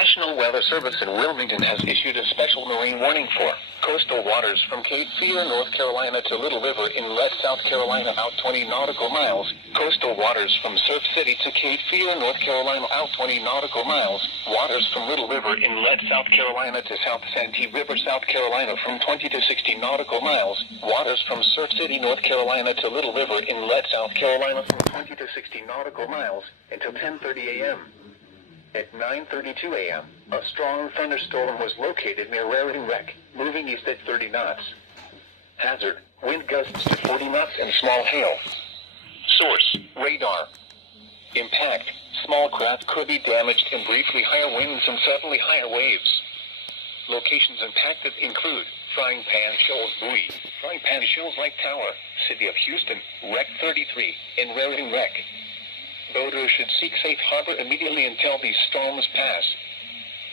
National Weather Service in Wilmington has issued a special marine warning for coastal waters from Cape Fear, North Carolina to Little River Inlet, South Carolina out 20 nautical miles. Coastal waters from Surf City to Cape Fear, North Carolina out 20 nautical miles. Waters from Little River Inlet, South Carolina to South Santee River, South Carolina from 20 to 60 nautical miles. Waters from Surf City, North Carolina to Little River Inlet, South Carolina from 20 to 60 nautical miles until 10:30 a.m. At 9:32 a.m., a strong thunderstorm was located near Raritan Wreck, moving east at 30 knots. Hazard, wind gusts to 40 knots and small hail. Source, radar. Impact, small craft could be damaged and briefly higher winds and suddenly higher waves. Locations impacted include Frying Pan Shoals Buoy, Frying Pan Shoals Light Tower, City of Houston, Wreck 33, and Raritan Wreck. Boaters should seek safe harbor immediately until these storms pass.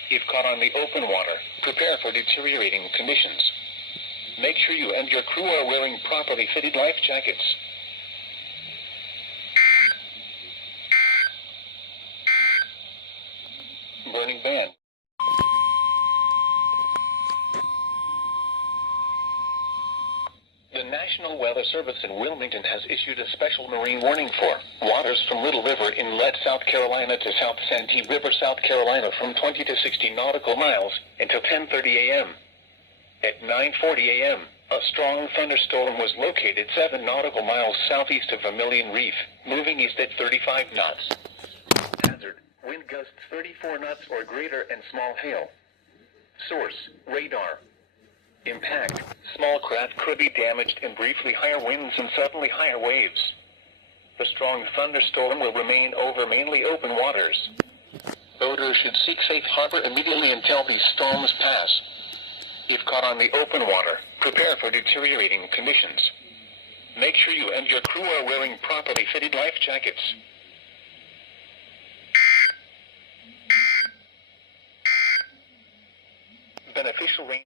If caught on the open water, prepare for deteriorating conditions. Make sure you and your crew are wearing properly fitted life jackets. Burning ban. The National Weather Service in Wilmington has issued a special marine warning for waters from Little River Inlet, South Carolina to South Santee River, South Carolina from 20 to 60 nautical miles until 10:30 a.m. At 9:40 a.m., a strong thunderstorm was located 7 nautical miles southeast of Vermilion Reef, moving east at 35 knots. Hazard, wind gusts 34 knots or greater and small hail. Source, radar. Impact, small craft could be damaged and briefly higher winds and suddenly higher waves. The strong thunderstorm will remain over mainly open waters. Boaters should seek safe harbor immediately until these storms pass. If caught on the open water, prepare for deteriorating conditions. Make sure you and your crew are wearing properly fitted life jackets. Beneficial rain.